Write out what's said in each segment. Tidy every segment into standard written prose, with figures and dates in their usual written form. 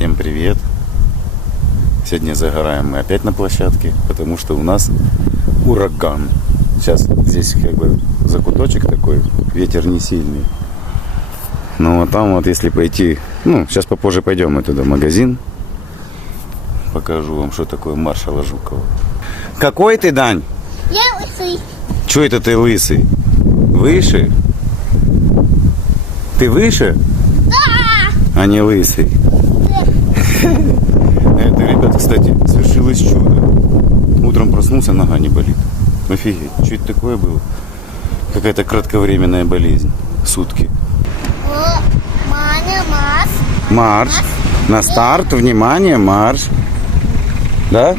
Всем привет! Сегодня загораем мы опять на площадке, потому что у нас ураган. Сейчас здесь как бы закуточек такой, ветер не сильный. Но вот там вот если пойти, сейчас попозже пойдем мы туда в магазин. Покажу вам, что такое маршала Жукова. Какой ты, Дань? Я лысый. Чё это ты лысый? Выше? Ты выше? Да! А не лысый. Это, ребята, кстати, свершилось чудо. Утром проснулся, нога не болит. Офигеть, что это такое было? Какая-то кратковременная болезнь. Сутки. О, Маня, Марш. На старт, внимание, марш. Да?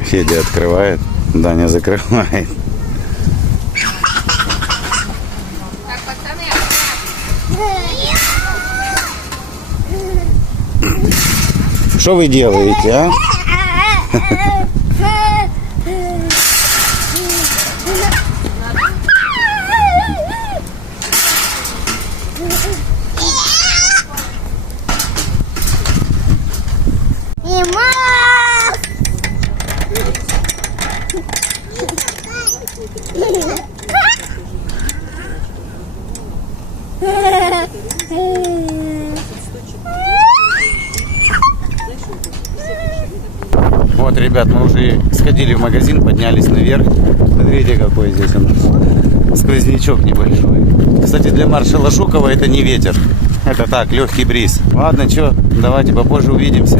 Федя открывает, Даня закрывает. Что вы делаете, а? Вот, ребят, мы уже сходили в магазин, поднялись наверх. Смотрите, какой здесь у нас сквознячок небольшой. Кстати, для маршала Жукова это не ветер. Это так, легкий бриз. Ладно, что, давайте попозже увидимся.